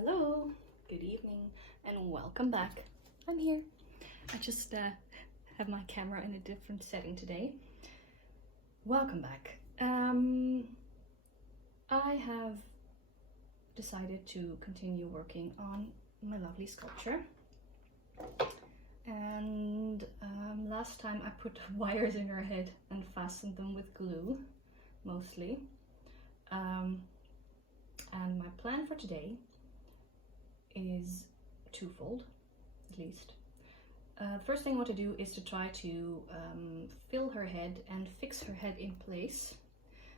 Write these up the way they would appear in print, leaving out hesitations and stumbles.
Hello, good evening, and welcome back. I'm here. I just have my camera in a different setting today. Welcome back. I have decided to continue working on my lovely sculpture. And last time I put wires in her head and fastened them with glue, mostly. And my plan for today is twofold, at least. The first thing I want to do is to try to fill her head and fix her head in place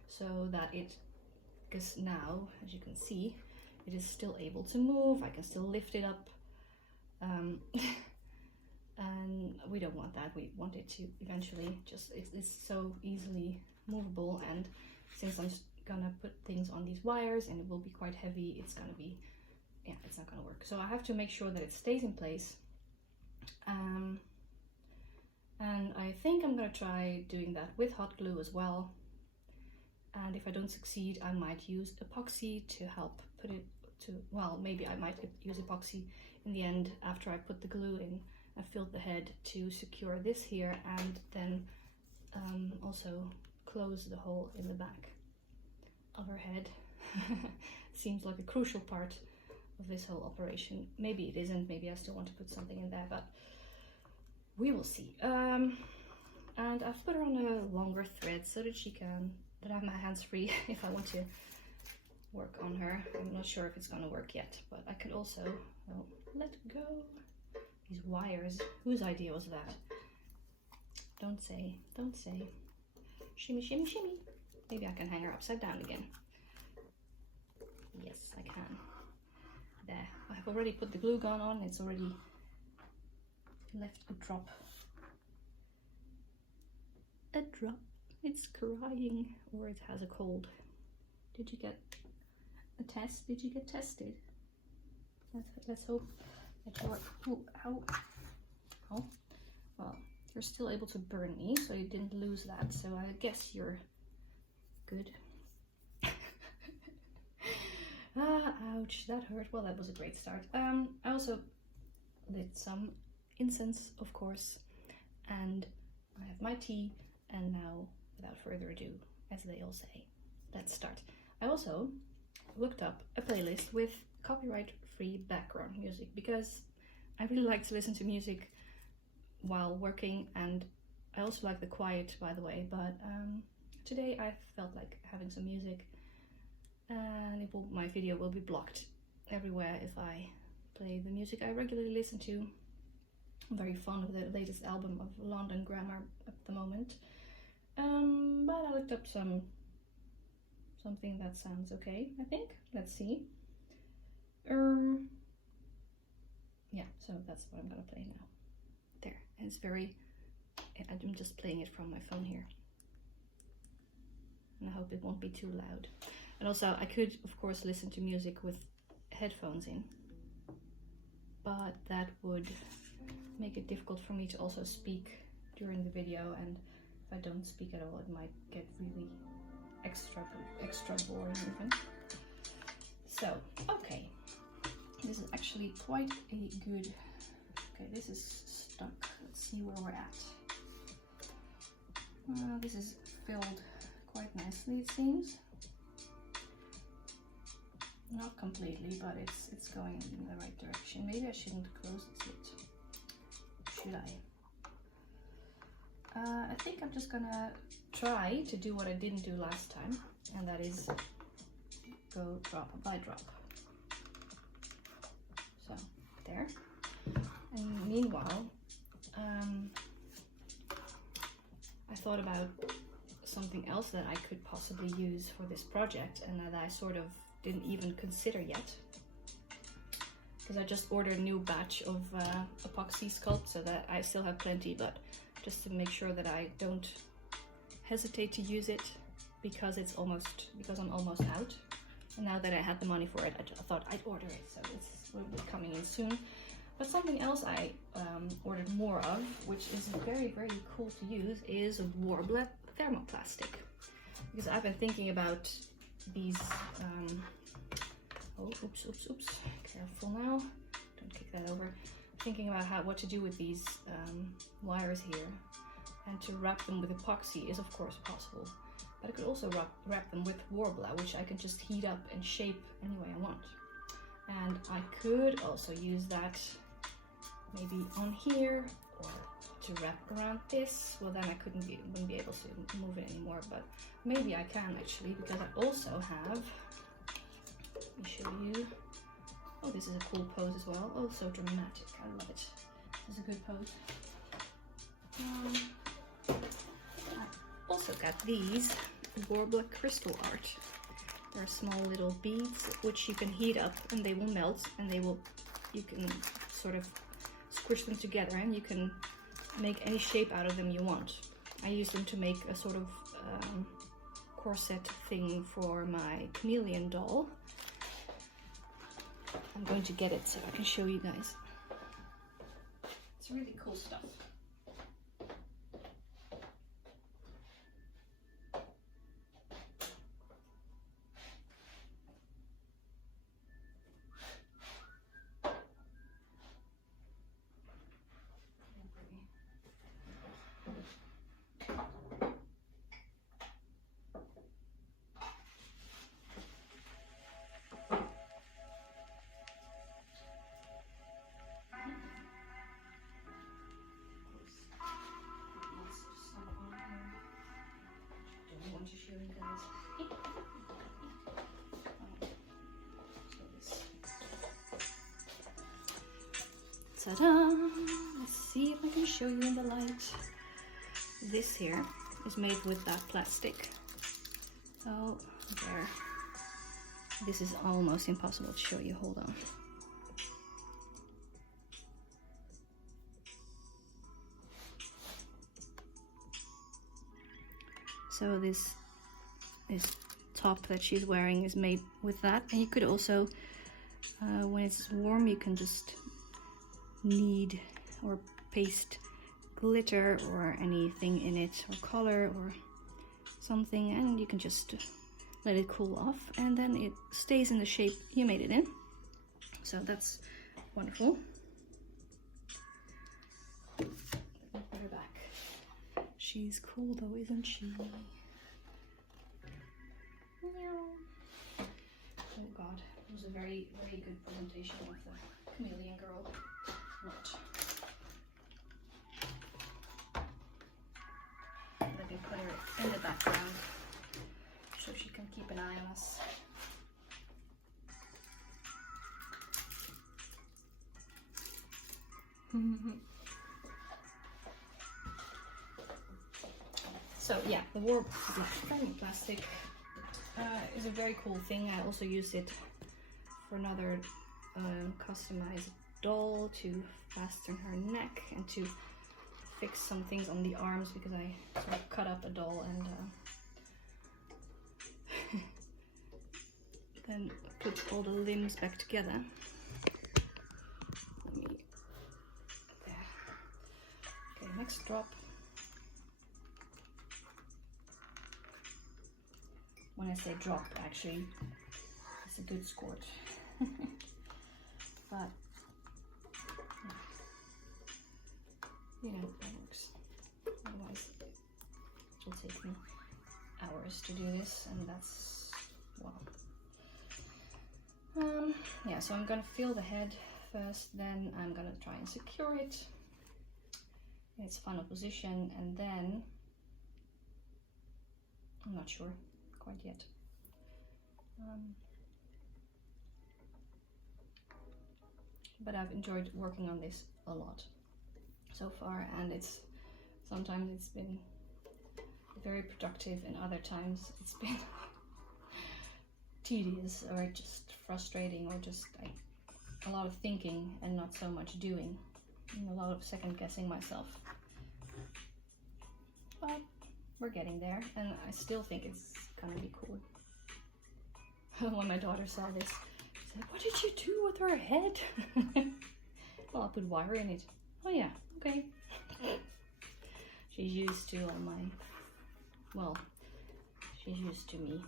so that because now, as you can see, it is still able to move. I can still lift it up. And we don't want that. We want it to eventually it's so easily movable, and since I'm gonna put things on these wires and it will be quite heavy, it's not gonna work. So I have to make sure that it stays in place. And I think I'm gonna try doing that with hot glue as well. And if I don't succeed, I might use epoxy to help put it to, well, maybe I might use epoxy in the end after I put the glue in and filled the head to secure this here, and then also close the hole in the back of her head. Seems like a crucial part of this whole operation. Maybe it isn't, maybe I still want to put something in there, but we will see. And I've put her on a longer thread so that I have my hands free if I want to work on her. I'm not sure if it's gonna work yet, but I could also let go. These wires, whose idea was that? Don't say. Shimmy, shimmy, shimmy. Maybe I can hang her upside down again. Yes, I can. There, I have already put the glue gun on. It's already left a drop. A drop. It's crying, or it has a cold. Did you get a test? Did you get tested? Let's hope that you're, well, you're still able to burn me, so you didn't lose that, so I guess you're good. Ouch, that hurt. Well, that was a great start. I also lit some incense, of course, and I have my tea, and now, without further ado, as they all say, let's start. I also looked up a playlist with copyright-free background music because I really like to listen to music while working, and I also like the quiet, by the way, but today I felt like having some music, and my video will be blocked everywhere if I play the music I regularly listen to. I'm very fond of the latest album of London Grammar at the moment, but I looked up something that sounds okay, I think. Let's see. Yeah, so that's what I'm gonna play now. There, and it's I'm just playing it from my phone here, and I hope it won't be too loud. And also, I could, of course, listen to music with headphones in, but that would make it difficult for me to also speak during the video, and if I don't speak at all, it might get really extra boring even. So, okay, this is actually quite a good, okay, this is stuck. Let's see where we're at. This is filled quite nicely, it seems. Not completely, but it's going in the right direction. Maybe I shouldn't close this yet. Should I? I think I'm just gonna try to do what I didn't do last time, and that is go drop by drop. So, there. And meanwhile, I thought about something else that I could possibly use for this project, and that I sort of didn't even consider yet, because I just ordered a new batch of epoxy sculpt, so that I still have plenty, but just to make sure that I don't hesitate to use it because I'm almost out. And now that I had the money for it, I thought I'd order it, so it will be coming in soon. But something else I ordered more of, which is very, very cool to use, is Worbla thermoplastic, because I've been thinking about these Oh, oops, oops, oops. Careful now. Don't kick that over. Thinking about what to do with these wires here. And to wrap them with epoxy is of course possible. But I could also wrap them with Worbla, which I can just heat up and shape any way I want. And I could also use that maybe on here, or to wrap around this. Well, then I wouldn't be able to move it anymore, but maybe I can actually, because I also have, let me show you. Oh, this is a cool pose as well. Oh, so dramatic. I love it. This is a good pose. I also got these Worbla crystal art. They're small little beads which you can heat up and they will melt, and you can sort of squish them together and you can make any shape out of them you want. I use them to make a sort of corset thing for my chameleon doll. I'm going to get it so I can show you guys. It's really cool stuff. Ta-da! Let's see if I can show you in the light. This here is made with that plastic. Oh, there. This is almost impossible to show you. Hold on. So this top that she's wearing is made with that, and you could also, when it's warm, you can just knead or paste glitter or anything in it, or color or something, and you can just let it cool off, and then it stays in the shape you made it in. So that's wonderful. Put her back. She's cool though, isn't she? Oh god, it was a very, very good presentation of the chameleon girl. Not. Let me put her in the background so she can keep an eye on us. So yeah, the Worbla plastic is a very cool thing. I also use it for another customized doll to fasten her neck and to fix some things on the arms, because I sort of cut up a doll and then put all the limbs back together. There. Okay, next drop. When I say drop, actually, it's a good squirt. But you know, that works. Otherwise, it will take me hours to do this, and that's, well. Yeah, so I'm gonna fill the head first, then I'm gonna try and secure it in its final position, and then I'm not sure quite yet. But I've enjoyed working on this a lot so far, and sometimes it's been very productive, and other times it's been tedious or just frustrating, or just like a lot of thinking and not so much doing, and a lot of second guessing myself. But we're getting there, and I still think it's gonna be cool. When my daughter saw this, she's like, "What did you do with her head?" Well, I put wire in it. Oh yeah, okay. She's used to she's used to me,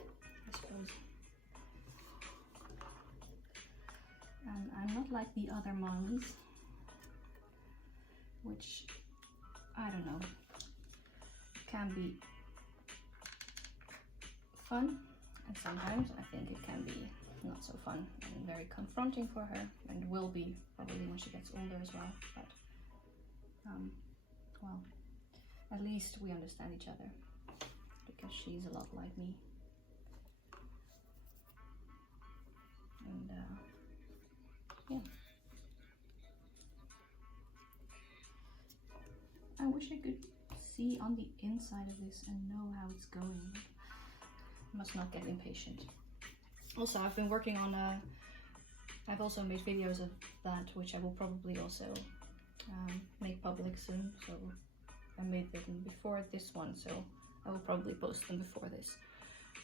I suppose. I'm not like the other moms, which, I don't know, can be fun, and sometimes I think it can be not so fun and very confronting for her, and will be probably when she gets older as well. But well, at least we understand each other, because she's a lot like me. And yeah, I wish I could see on the inside of this and know how it's going. I must not get impatient. Also, I've been working on I've also made videos of that, which I will probably also make public soon. So I made them before this one, so I will probably post them before this.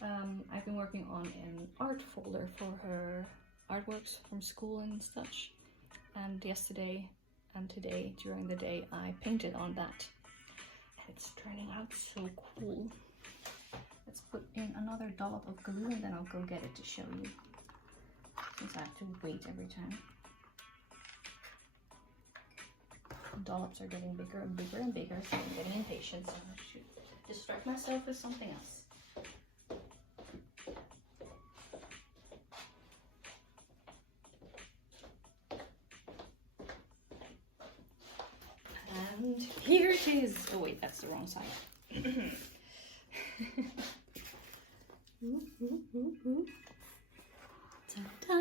I've been working on an art folder for her artworks from school and such, and yesterday and today during the day I painted on that. It's turning out so cool. Let's put in another dollop of glue and then I'll go get it to show you, since I have to wait every time. The dollops are getting bigger and bigger and bigger, so I'm getting impatient, so I should distract myself with something else. And here it is. Oh wait, that's the wrong side. Ta-da!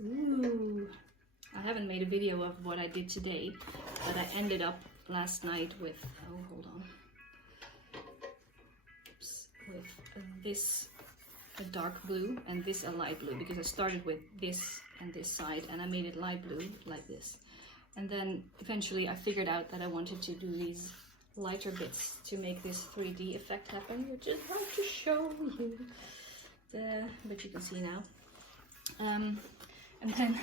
Ooh. I haven't made a video of what I did today, but I ended up last night with, oh, hold on. Oops. With this, a dark blue, and this a light blue, because I started with this and this side, and I made it light blue, like this. And then eventually I figured out that I wanted to do these lighter bits to make this 3D effect happen, which is hard to show you. But you can see now. And then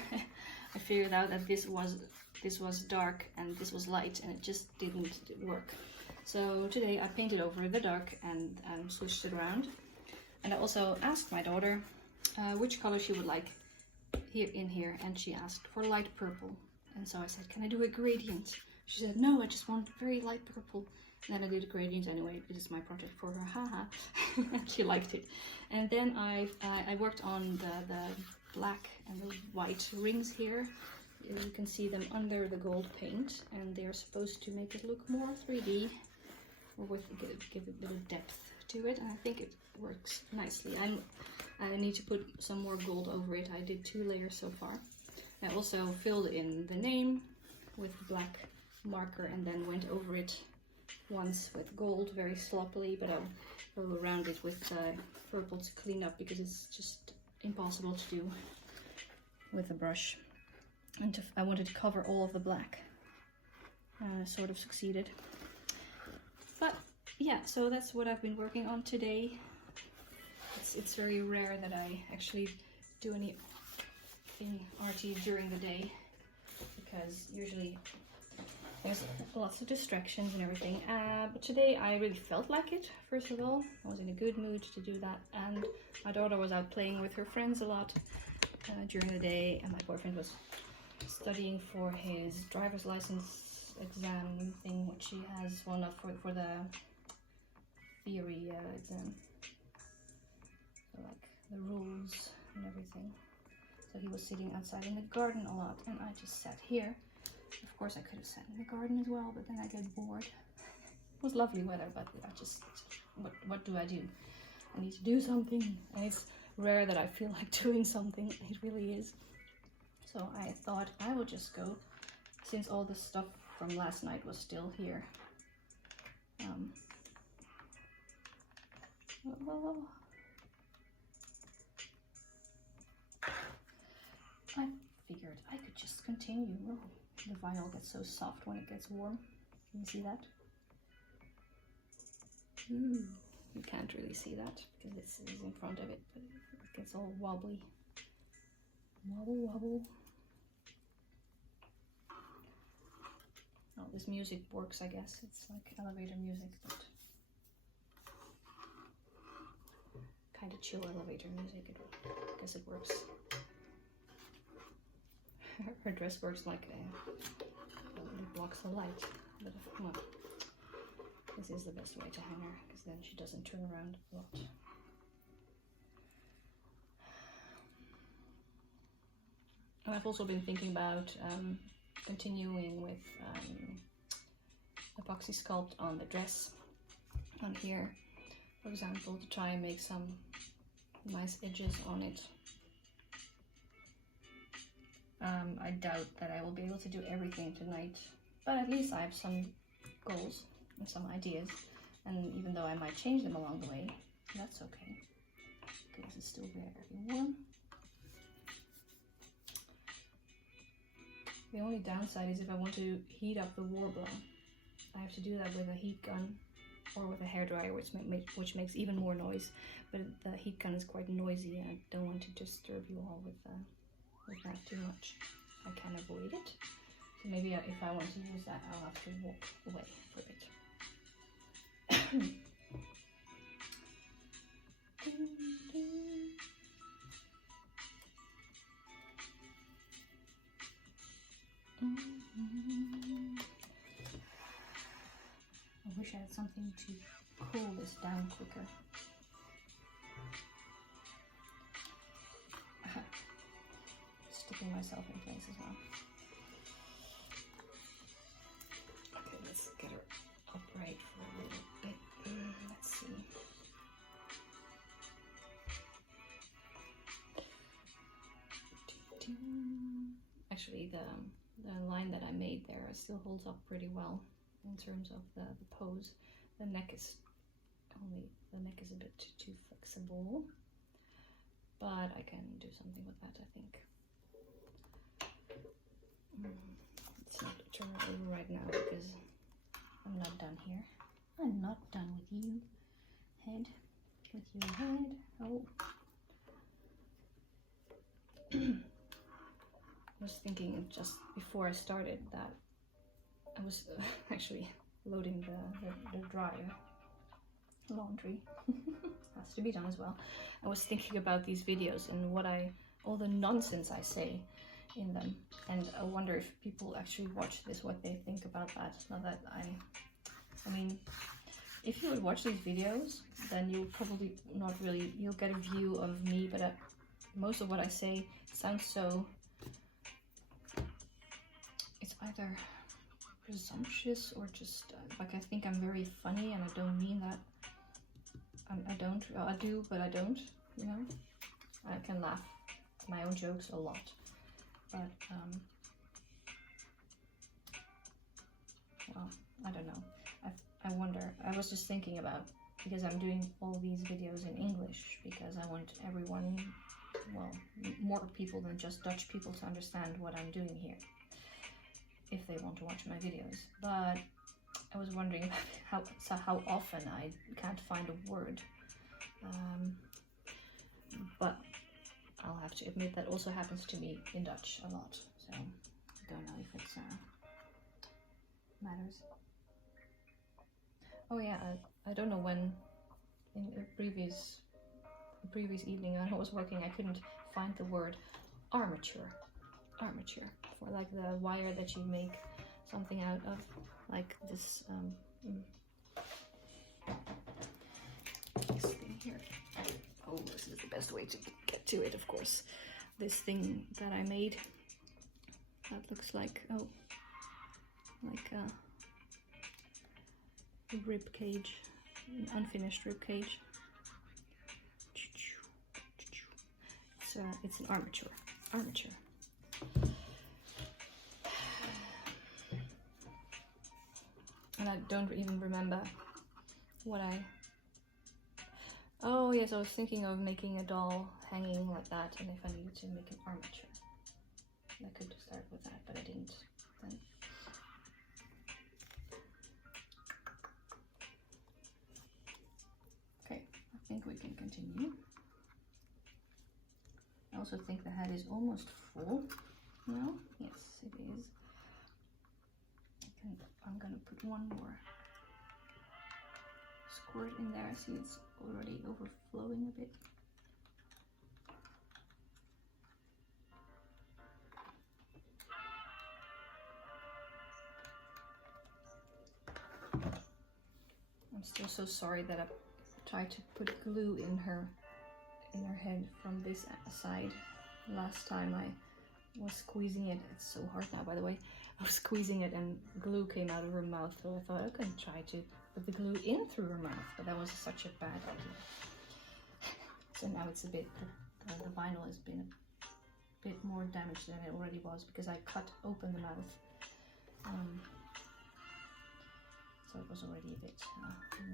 I figured out that this was dark and this was light, and it just didn't work. So today I painted over the dark and switched it around. And I also asked my daughter which color she would like here, and she asked for light purple. And so I said, can I do a gradient? She said, no, I just want very light purple. And then I did a gradient anyway, because it's my project for her, haha. And she liked it. And then I worked on the black and the white rings here. You can see them under the gold paint, and they're supposed to make it look more 3D, or give a bit of depth to it, and I think it works nicely. I need to put some more gold over it. I did 2 layers so far. I also filled in the name with black marker and then went over it once with gold, very sloppily, but I'll go around it with purple to clean up, because it's just impossible to do with a brush. And I wanted to cover all of the black. Sort of succeeded. But yeah, so that's what I've been working on today. It's very rare that I actually do anything arty during the day, because usually there's lots of distractions and everything. But today I really felt like it. First of all, I was in a good mood to do that, and my daughter was out playing with her friends a lot during the day, and my boyfriend was studying for his driver's license exam thing, which he has one up for the theory exam, so like the rules and everything. So he was sitting outside in the garden a lot, and I just sat here. Of course I could have sat in the garden as well, but then I get bored. It was lovely weather, but I just, what do? I need to do something, and it's rare that I feel like doing something. It really is. So I thought I would just go, since all the stuff from last night was still here. I figured I could just continue. Oh, the vinyl gets so soft when it gets warm. Can you see that? Ooh, you can't really see that because this is in front of it, but it gets all wobbly. Wobble, wobble. Oh, this music works, I guess. It's like elevator music, but kind of chill elevator music. I guess it works. her dress works like it blocks the light, but well, this is the best way to hang her, because then she doesn't turn around a lot. And I've also been thinking about continuing with epoxy sculpt on the dress on here, for example, to try and make some nice edges on it. I doubt that I will be able to do everything tonight, but at least I have some goals and some ideas, and even though I might change them along the way, that's okay, because it's still very warm. The only downside is if I want to heat up the warbler, I have to do that with a heat gun or with a hairdryer, which makes even more noise, but the heat gun is quite noisy and I don't want to disturb you all with that too much. I can avoid it, so maybe if I want to use that, I'll have to walk away for a bit. I wish I had something to cool this down quicker. Sticking myself in place as well. Okay, let's get her upright for a little bit. Let's see. Actually, the line that I made there still holds up pretty well in terms of the pose. The neck is a bit too flexible, but I can do something with that, I think. Let's not turn it over right now because I'm not done here. I'm not done with you, head. With your head. Oh. I was thinking just before I started that I was actually loading the dryer. Laundry has to be done as well. I was thinking about these videos and all the nonsense I say in them, and I wonder if people actually watch this, what they think about that. Not that I mean, if you would watch these videos, then you'll probably you'll get a view of me, but most of what I say sounds so, it's either presumptuous or just like I think I'm very funny, and I don't mean that. I do, but I don't, you know. I can laugh at my own jokes a lot, but well, I don't know. I wonder, I was just thinking about, because I'm doing all these videos in English because I want everyone, well, more people than just Dutch people to understand what I'm doing here, if they want to watch my videos. But I was wondering how often I can't find a word, but I'll have to admit that also happens to me in Dutch a lot, so I don't know if it's matters. Oh yeah, I don't know when in a previous evening when I was working, I couldn't find the word armature for like the wire that you make something out of, like this this thing here. Oh, this is the best way to get to it, of course. This thing that I made that looks like, oh, like a rib cage, an unfinished rib cage. It's an armature. And I don't even remember what oh yes, I was thinking of making a doll hanging like that, and if I needed to make an armature, I could start with that, but I didn't then. Okay, I think we can continue. I also think the head is almost full now. Yes, it is. I'm gonna put one more squirt in there. See, it's already overflowing a bit. I'm so sorry that I tried to put glue in her head from this side. Last time I was squeezing it. It's so hard now, by the way. I was squeezing it and glue came out of her mouth, so I thought I could try to put the glue in through her mouth, but that was such a bad idea. So now it's a bit, the vinyl has been a bit more damaged than it already was because I cut open the mouth. So it was already a bit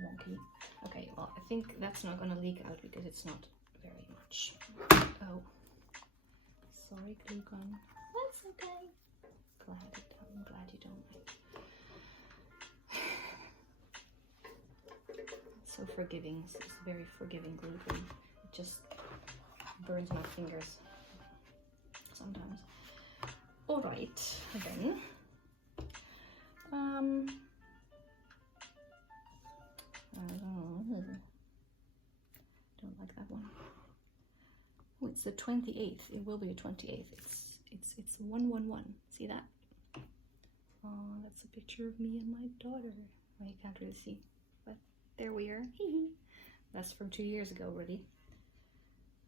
wonky. Okay, well, I think that's not gonna leak out because it's not very much. Oh, sorry, glue gun. That's okay. I'm glad you don't like. It's so forgiving. It's a very forgiving glue gun. It just burns my fingers sometimes. All right, then. Don't like that one. Oh, it's the 28th. It will be the 28th. It's 111. See that? Oh, that's a picture of me and my daughter. Well, you can't really see, but there we are. That's from 2 years ago already.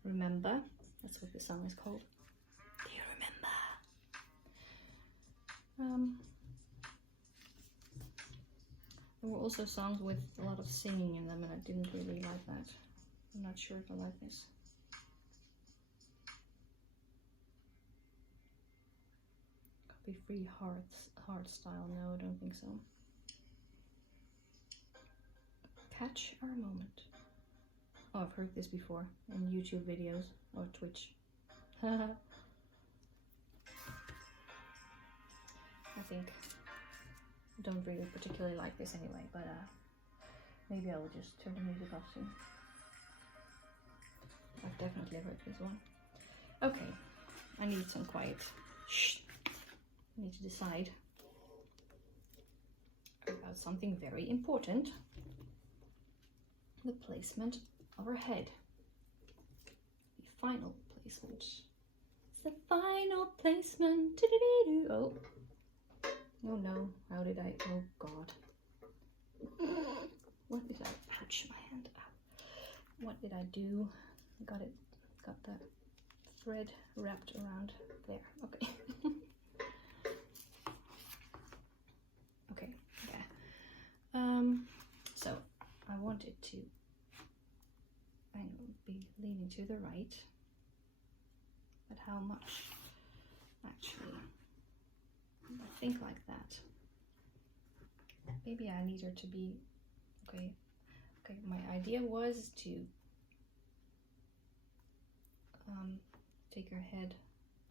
Remember? That's what the song is called. Do you remember? There were also songs with a lot of singing in them, and I didn't really like that. I'm not sure if I like this. Copy-free hard style. No, I don't think so. Catch our moment. Oh, I've heard this before in YouTube videos or Twitch. I think I don't really particularly like this anyway, but maybe I will just turn the music off soon. I've definitely heard this one. Okay, I need some quiet. Shh. I need to decide about something very important. The placement of her head. The final placement. It's the final placement. Oh. Oh no, how did I? Oh God. What did I? Ouch, my hand. Ow. What did I do? Got the thread wrapped around there. Okay. Okay, yeah. So I wanted to be leaning to the right, but how much? Actually, I think like that. Maybe I need her to be okay. Okay, my idea was to take her head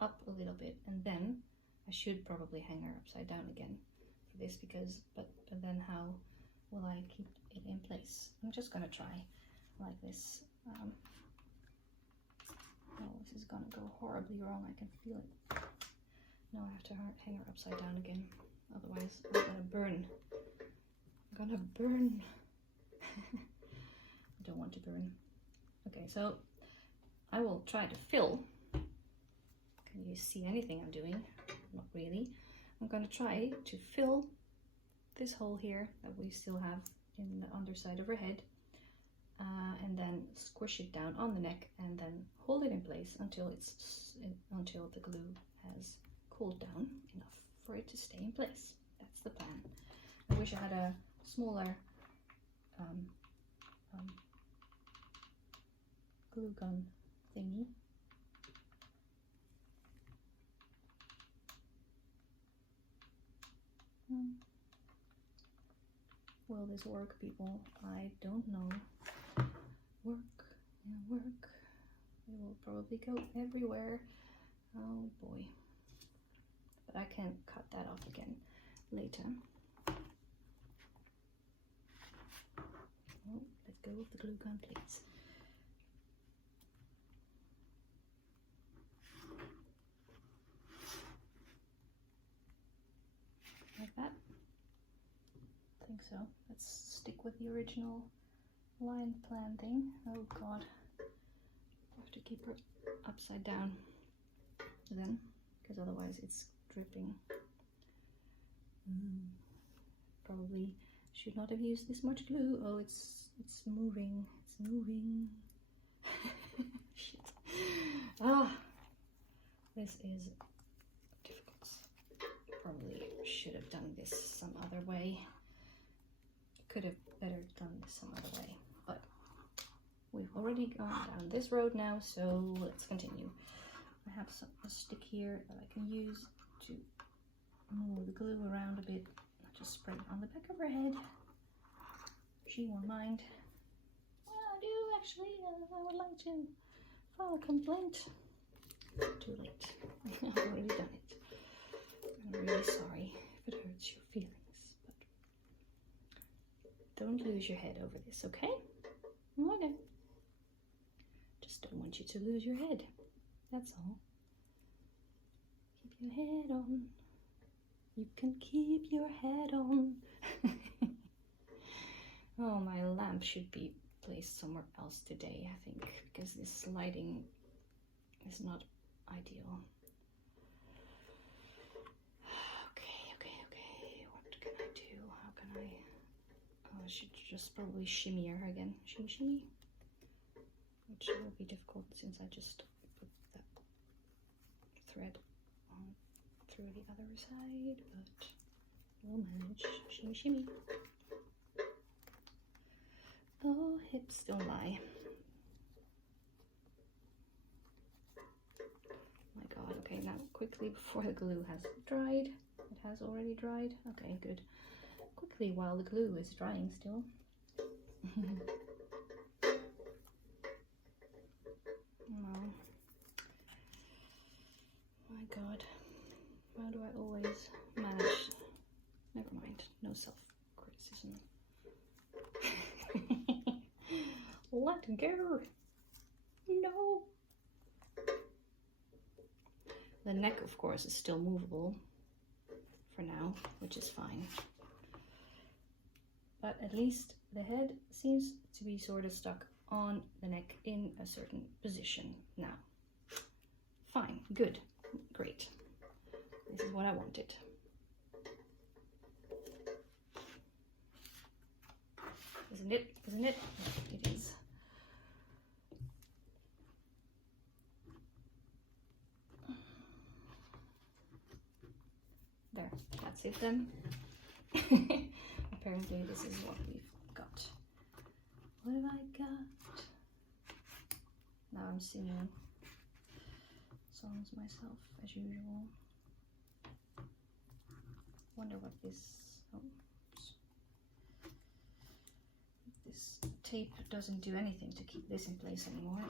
up a little bit, and then I should probably hang her upside down again for this because, but then how will I keep it in place? I'm just gonna try like this. Oh, this is gonna go horribly wrong. I can feel it. No, I have to hang her upside down again. Otherwise, I'm gonna burn. I'm gonna burn. I don't want to burn. Okay, so I will try to fill. Can you see anything I'm doing? Not really. I'm gonna try to fill this hole here that we still have in the underside of her head, and then squish it down on the neck, and then hold it in place until the glue has cooled down enough for it to stay in place. That's the plan. I wish I had a smaller glue gun thingy. Will this work, people? I don't know. Work and work. It will probably go everywhere. Oh boy. But I can cut that off again later. Oh, let go of the glue gun, please. Like that. I think so. Let's stick with the original line plan thing. Oh God. I have to keep her upside down then, because otherwise it's dripping. Probably Should not have used this much glue. Oh, it's moving. It's moving. Shit. Ah, this is difficult. Probably should have done this some other way. Could have better done this some other way, but we've already gone down this road now, so let's continue. I have a stick here that I can use to move the glue around a bit. I'll just spread it on the back of her head. She won't mind. Well, I do actually. I would like to file a complaint. Too late. I've already done it. I'm really sorry if it hurts your feelings, but don't lose your head over this, okay? Okay. Just don't want you to lose your head. That's all. Keep your head on. You can keep your head on. Oh, my lamp should be placed somewhere else today, I think, because this lighting is not ideal. Okay. What can I do? How can I? Oh, I should just probably shimmy her again. Shimmy. Which will be difficult since I just put that thread on through the other side, but we'll manage. Shimmy. Oh, hips don't lie. My God, okay, now quickly before the glue has dried. It has already dried. Okay, good. Quickly while the glue is drying still. No. My God, how do I always manage? Never mind, no self-criticism. Let go. No. The neck, of course, is still movable for now, which is fine. But at least the head seems to be sort of stuck on the neck in a certain position now. Fine, good, great. This is what I wanted. Isn't it? Isn't it? It is. There, that's it then. Apparently this is what we've got. What have I got? Now I'm singing songs myself as usual. Wonder what this, this tape doesn't do anything to keep this in place anymore.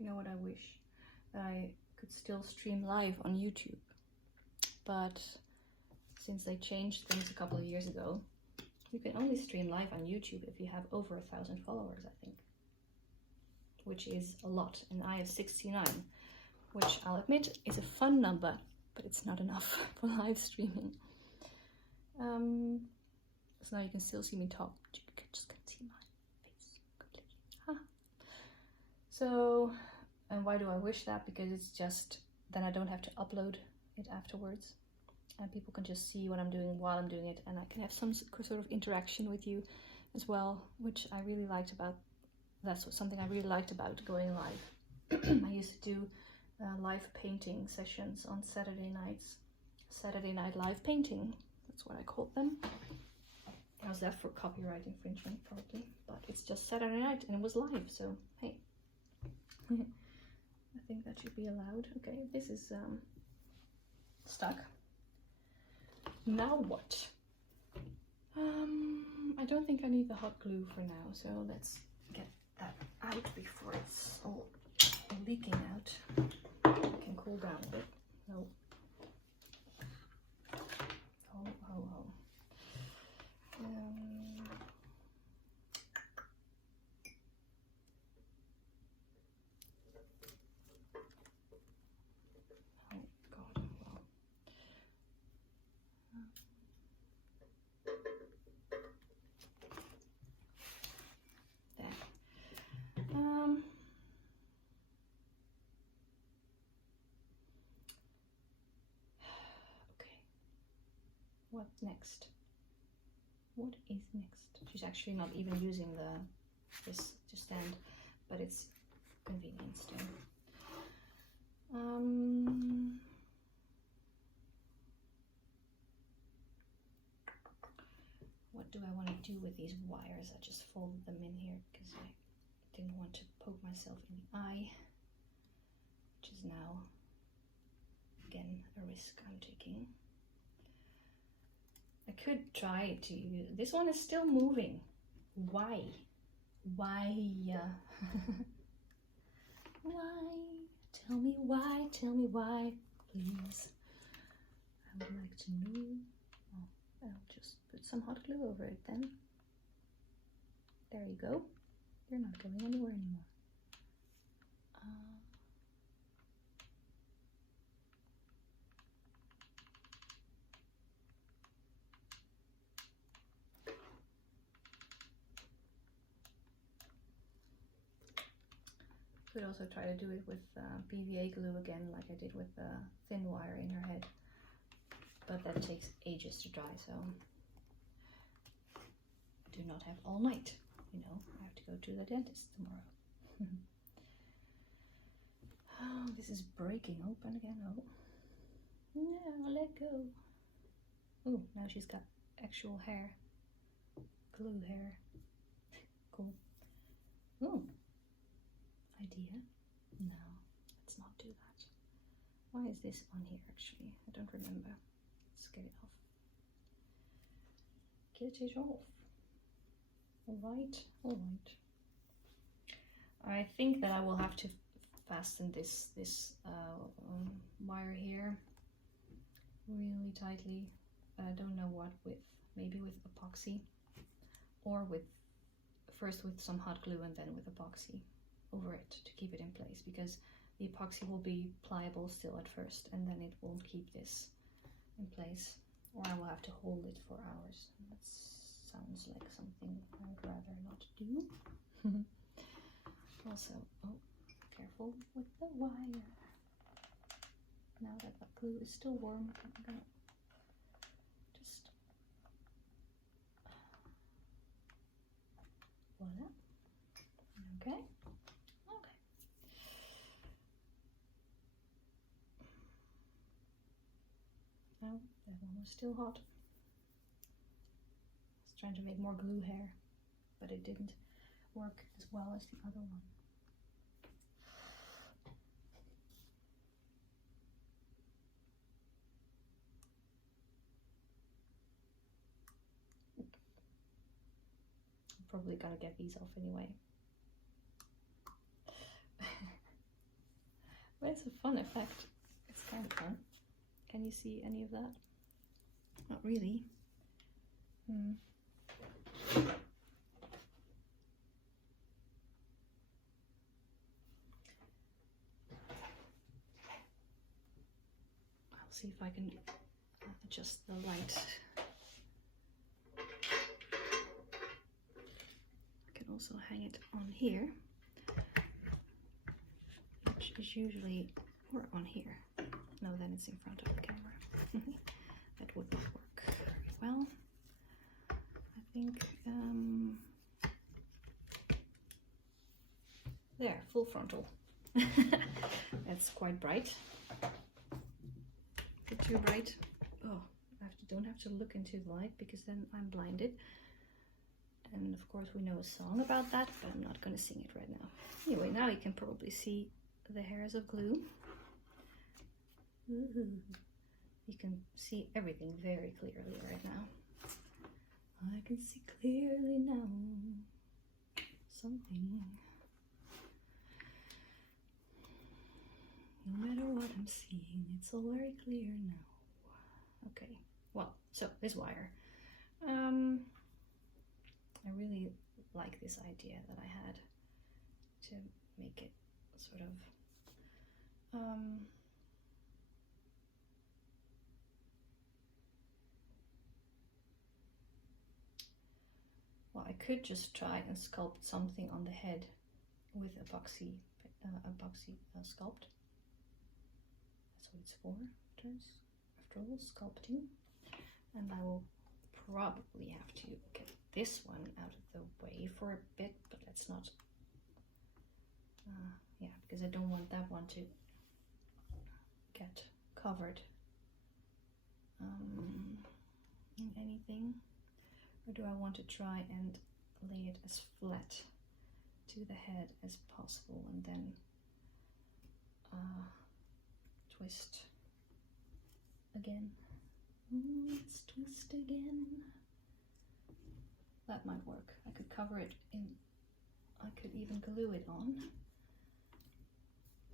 You know what I wish? That I could still stream live on YouTube. But since they changed things a couple of years ago, you can only stream live on YouTube if you have over 1,000 followers, I think. Which is a lot, and I have 69, which I'll admit is a fun number, but it's not enough for live streaming. So now you can still see me talk, but you just can't see my face completely. Huh. So, and why do I wish that? Because it's just, then I don't have to upload it afterwards. And people can just see what I'm doing while I'm doing it. And I can have some sort of interaction with you as well, which I really liked about, that's something I really liked about going live. I used to do live painting sessions on Saturday nights. Saturday night live painting, that's what I called them. How's that for copyright infringement? Probably, but it's just Saturday night and it was live, so hey. I think that should be allowed. Okay, this is stuck. Now what? I don't think I need the hot glue for now, so let's get that out before it's all leaking out. It can cool down a bit. No. What next? What is next? She's actually not even using this to stand, but it's convenient still. What do I want to do with these wires? I just folded them in here because I didn't want to poke myself in the eye, which is now again a risk I'm taking. I could try to use, this one is still moving. Why? Why? Why? Tell me why, please. I would like to know. Oh, I'll just put some hot glue over it then. There you go. You're not going anywhere anymore. Could also try to do it with PVA glue again, like I did with the thin wire in her head, but that takes ages to dry, so I do not have all night, you know. I have to go to the dentist tomorrow. Oh, this is breaking open again. Oh no, let go. Oh, now she's got actual hair, glue hair. Cool. Oh, idea. No, let's not do that. Why is this on here actually? I don't remember. Let's get it off. Get it off. Alright, alright. I think that I will have to fasten this wire here really tightly. I don't know what with. Maybe with epoxy, or with first with some hot glue and then with epoxy over it to keep it in place, because the epoxy will be pliable still at first and then it won't keep this in place, or I will have to hold it for hours. That sounds like something I would rather not do. Also, oh, careful with the wire. Now that the glue is still warm, I'm gonna just voila. Okay. Okay. Oh, that one was still hot. I was trying to make more glue hair, but it didn't work as well as the other one. I'm probably gonna get these off anyway. But it's a fun effect. It's kind of fun. Can you see any of that? Not really. I'll see if I can adjust the light. I can also hang it on here, which is usually, or on here. No, then it's in front of the camera. That would not work very well. I think, there, full frontal. That's quite bright. A bit too bright. Oh, don't have to look into the light because then I'm blinded. And of course we know a song about that, but I'm not going to sing it right now. Anyway, now you can probably see the hairs of glue. Ooh. You can see everything very clearly right now. I can see clearly now something. No matter what I'm seeing, it's all very clear now. Okay, well, so this wire. I really like this idea that I had to make it sort of well, I could just try and sculpt something on the head with epoxy sculpt. That's what it's for, after all, sculpting. And I will probably have to get this one out of the way for a bit, but let's not, yeah, because I don't want that one to get covered in anything. Or do I want to try and lay it as flat to the head as possible and then twist again? Let's twist again. That might work. I could cover it in, I could even glue it on.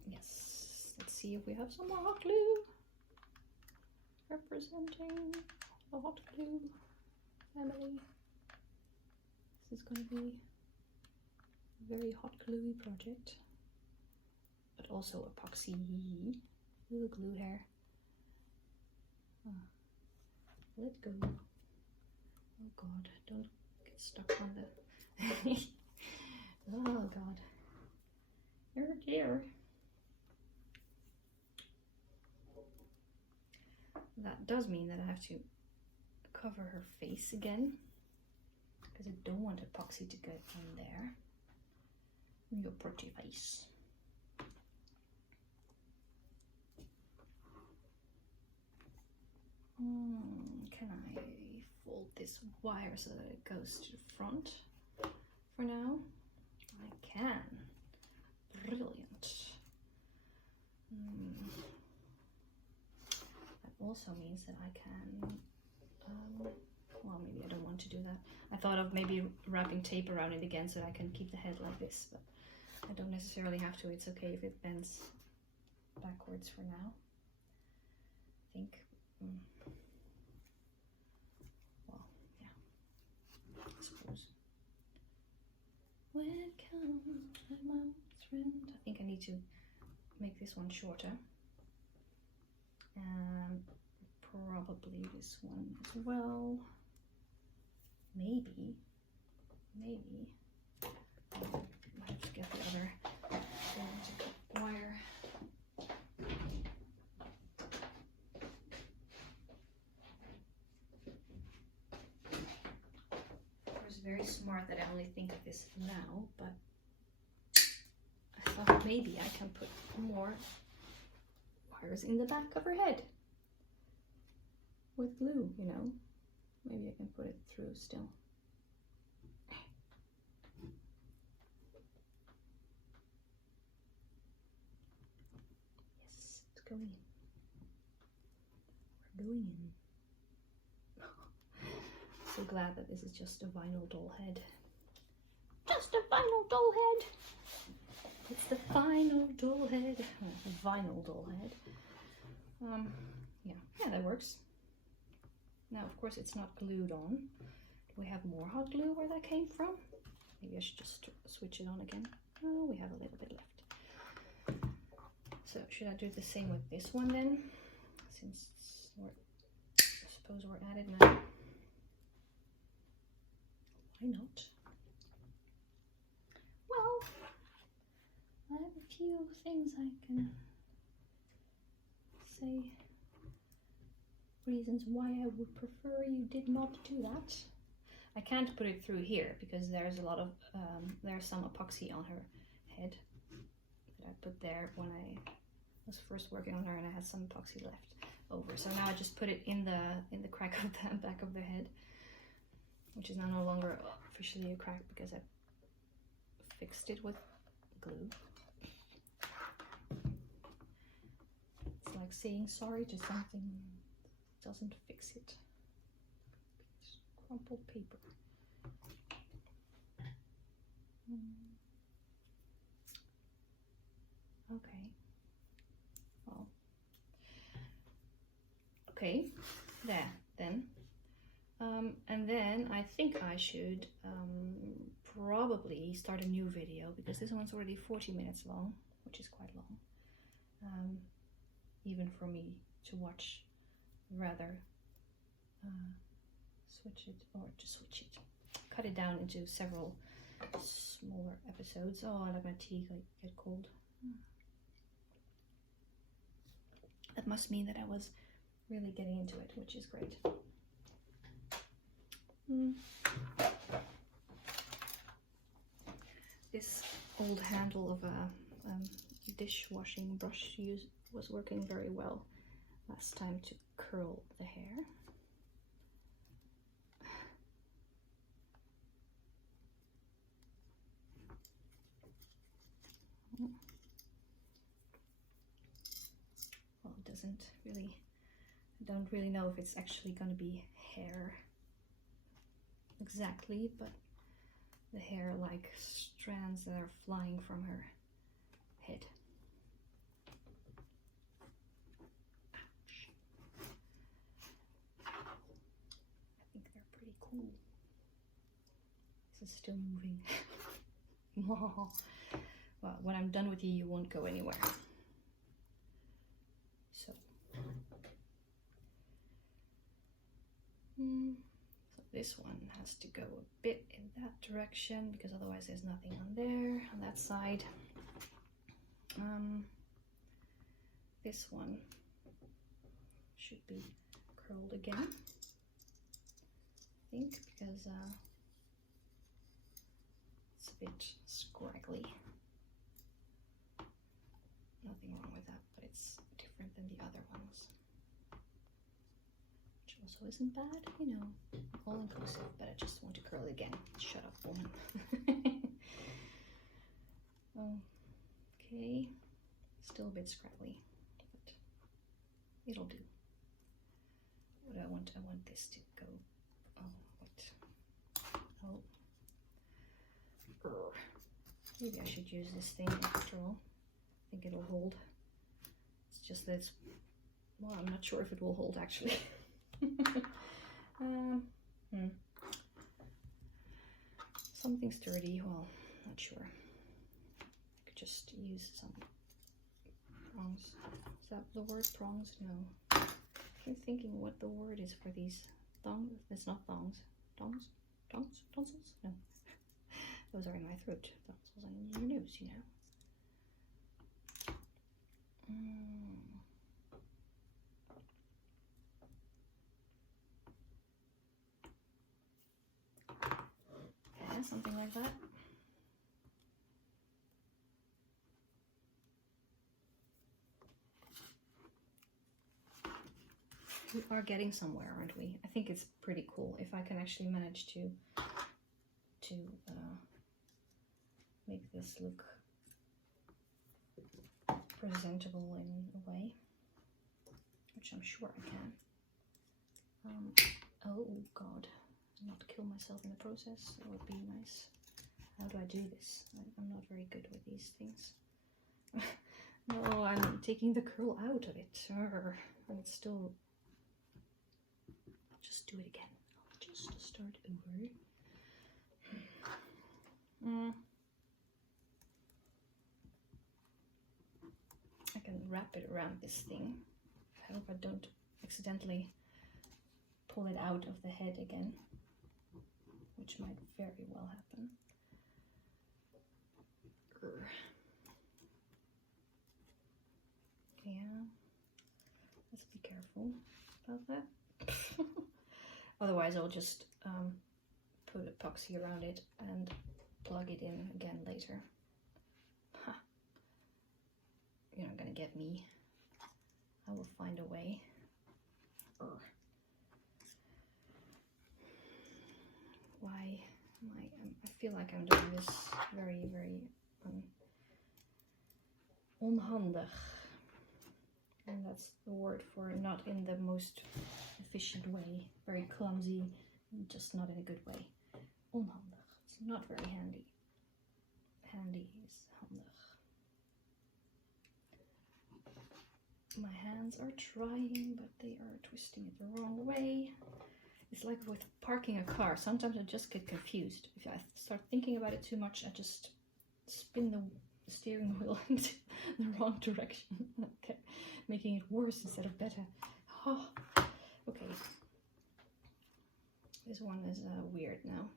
Yes, let's see if we have some more hot glue. Representing the hot glue family. This is going to be a very hot gluey project, but also epoxy. Ooh, glue hair. Let go. Oh god, don't get stuck on the oh god. Oh dear. That does mean that I have to cover her face again, because I don't want epoxy to get on there. Your pretty face. Can I fold this wire so that it goes to the front for now? I can. Brilliant. That also means that I can, well, maybe I don't want to do that. I thought of maybe wrapping tape around it again so that I can keep the head like this, but I don't necessarily have to. It's okay if it bends backwards for now, I think. Well, yeah, I suppose. Welcome, my friend. I think I need to make this one shorter. And probably this one as well. Maybe. I have to get the other wire. It was very smart that I only think of this now, but I thought maybe I can put more wires in the back of her head with glue, you know. Maybe I can put it through still. Yes, it's going. We're going in. So glad that this is just a vinyl doll head. Just a vinyl doll head. It's the final doll head. Oh, vinyl doll head. Yeah, that works. Now, of course, it's not glued on. Do we have more hot glue where that came from? Maybe I should just switch it on again. Oh, we have a little bit left. So should I do the same with this one then? Since I suppose we're at it now. Why not? Well, I have a few things I can say. Reasons why I would prefer you did not do that. I can't put it through here because there's a lot of there's some epoxy on her head that I put there when I was first working on her, and I had some epoxy left over. So now I just put it in the crack of the back of the head, which is now no longer officially a crack because I fixed it with glue. It's like saying sorry to something. Doesn't fix it. It's crumpled paper. Okay. Well. Okay. There then. And then I think I should probably start a new video because this one's already 40 minutes long, which is quite long. Even for me to watch. Rather cut it down into several smaller episodes. Oh, I let my tea get cold. That must mean that I was really getting into it, which is great. This old handle of a dishwashing brush was working very well last time to curl the hair. Well, it doesn't really, I don't really know if it's actually going to be hair exactly, but the hair like strands that are flying from her head. Ouch. I think they're pretty cool. This is still moving. Well, when I'm done with you, you won't go anywhere. So, so this one has to go a bit in that direction because otherwise there's nothing on there, on that side. This one should be curled again, I think, because it's a bit scraggly. Nothing wrong with that, but it's different than the other ones, which also isn't bad, you know, all inclusive, but I just want to curl it again. Shut up, woman. Okay, still a bit scraggly, but it'll do. What do I want? I want this to go, oh, what? Oh, maybe I should use this thing after all. I think it'll hold. It's just that it's, well, I'm not sure if it will hold actually. Something sturdy, well, not sure. I could just use some prongs. Is that the word, prongs? No. I'm thinking what the word is for these thongs. It's not thongs. Tongs? Tongs? Tonsils? No. Those are in my throat. Tonsils are in your nose, you know. Yeah, something like that. We are getting somewhere, aren't we? I think it's pretty cool if I can actually manage to make this look presentable in a way, which I'm sure I can. Oh God, not kill myself in the process. That would be nice. How do I do this? I'm not very good with these things. No, I'm taking the curl out of it. And it's still. I'll just do it again. I'll just start over. I can wrap it around this thing. I hope I don't accidentally pull it out of the head again, which might very well happen. Yeah, let's be careful about that. Otherwise I'll just put epoxy around it and plug it in again later. Ha. You're not gonna get me. I will find a way. Why am I feel like I'm doing this very, very onhandig. And that's the word for not in the most efficient way. Very clumsy, just not in a good way. Onhandig. It's not very handy. Handy is handig. My hands are trying, but they are twisting it the wrong way. It's like with parking a car. Sometimes I just get confused. If I start thinking about it too much, I just spin the steering wheel into the wrong direction. Okay, making it worse instead of better. Oh, okay. This one is weird now.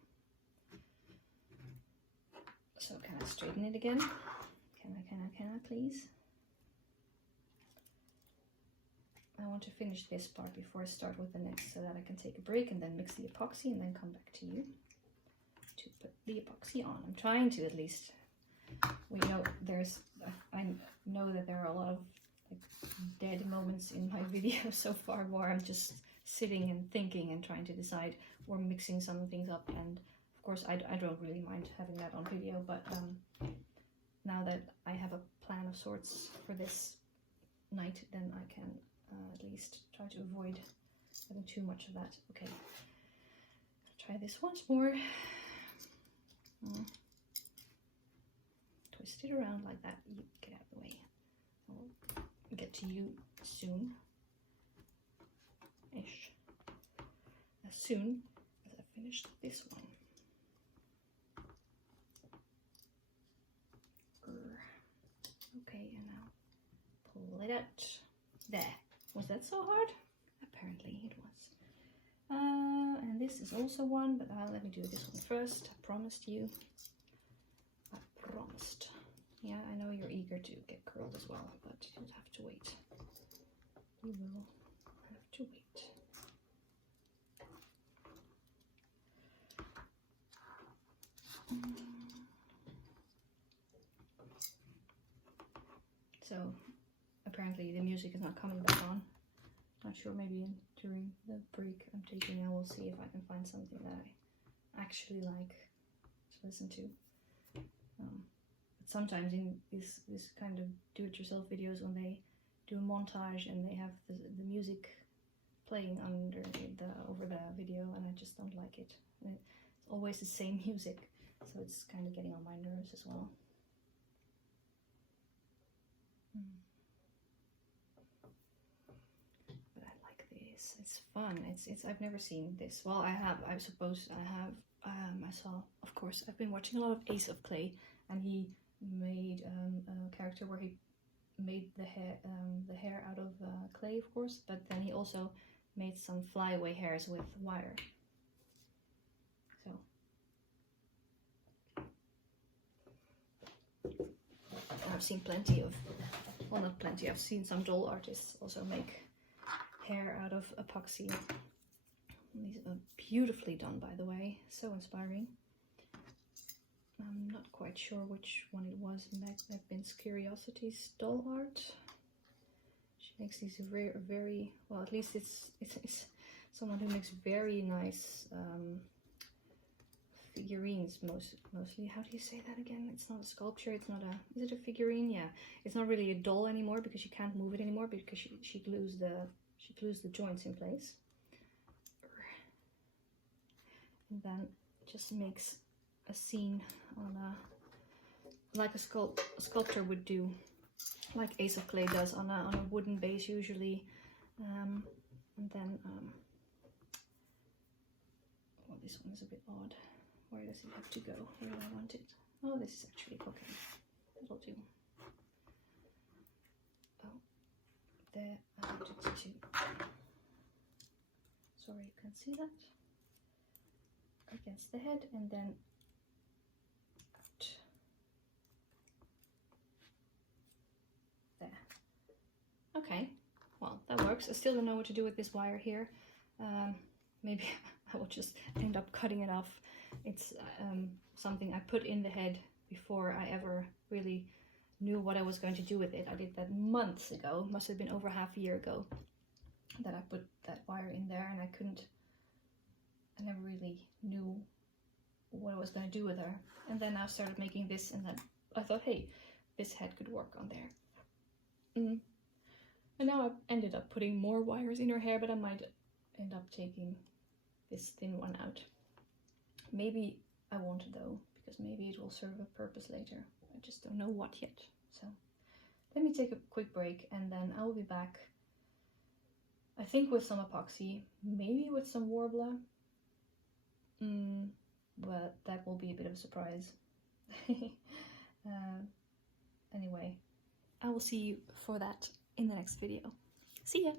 So can I straighten it again? Can I please? I want to finish this part before I start with the next, so that I can take a break and then mix the epoxy and then come back to you to put the epoxy on. I'm trying to, at least. We know I know that there are a lot of like dead moments in my video so far where I'm just sitting and thinking and trying to decide, or mixing some things up, and of course I don't really mind having that on video, but now that I have a plan of sorts for this night, then I can at least try to avoid having too much of that. Okay, try this once more. Twist it around like that. You get out of the way. I'll get to you soon. Ish. As soon as I finish this one. Okay, and now pull it out. There. Was that so hard? Apparently it was. And this is also one, but let me do this one first. I promised you. I promised. Yeah, I know you're eager to get curled as well, but you'll have to wait. You will have to wait. So apparently the music is not coming back on. Not sure, maybe during the break I'm taking I will see if I can find something that I actually like to listen to. But sometimes in this kind of do-it-yourself videos, when they do a montage and they have the music playing over the video, and I just don't like it. And it's always the same music, so it's kind of getting on my nerves as well. But I like this. It's fun. It's I've never seen this. Well, I have. I suppose I have. I saw. Of course, I've been watching a lot of Ace of Clay, and he made a character where he made the hair out of clay, of course. But then he also made some flyaway hairs with wire. So. I've seen plenty of, well, not plenty, I've seen some doll artists also make hair out of epoxy. These are beautifully done, by the way, so inspiring. I'm not quite sure which one it was. Megbin's Curiosities doll art. She makes these very well, at least it's someone who makes very nice figurines mostly. How do you say that again? It's not a sculpture, it's not a, is it a figurine? Yeah, it's not really a doll anymore because you can't move it anymore because she glues the joints in place, and then just makes a scene on like a sculptor would do, like Ace of Clay does on a wooden base usually, and then well, this one is a bit odd. Where does it have to go? Where do I want it? Oh, this is actually okay. That'll do. Oh, there I want it to. Sorry, you can see that. Against the head and then out. There. Okay, well, that works. I still don't know what to do with this wire here. Maybe I will just end up cutting it off. It's something I put in the head before I ever really knew what I was going to do with it. I did that months ago, must have been over half a year ago, that I put that wire in there, and I never really knew what I was going to do with her. And then I started making this, and then I thought, hey, this head could work on there. And now I've ended up putting more wires in her hair, but I might end up taking this thin one out. Maybe I won't though, because maybe it will serve a purpose later. I just don't know what yet. So let me take a quick break, and then I will be back, I think, with some epoxy, maybe with some Worbla. But that will be a bit of a surprise. Anyway, I will see you for that in the next video. See ya!